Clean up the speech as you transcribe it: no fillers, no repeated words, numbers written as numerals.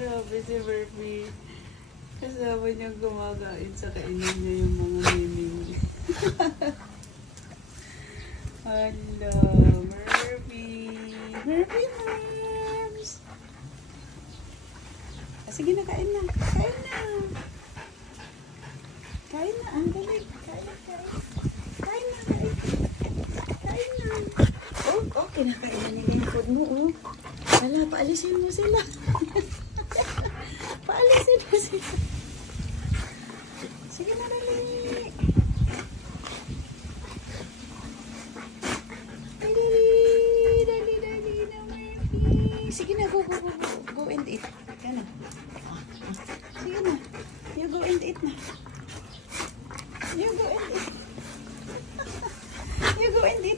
Grabe si Murphy. Kasama niyang gumagain sa kainan niya yung mga miming. Hello, Murphy. Murphy Murphs. Sige na, kain na. Kain na. Kain na, ang galing. Kain. Kain na, kain. Kain na. Oh, kinakain na nila yung food mo, oh. Hala, paalisin mo sila. Paalisin mo sila. Sige na, dali. Dali na, Murphy. Sige na, go. Go and eat. Yan na. Sige na. You go and eat na.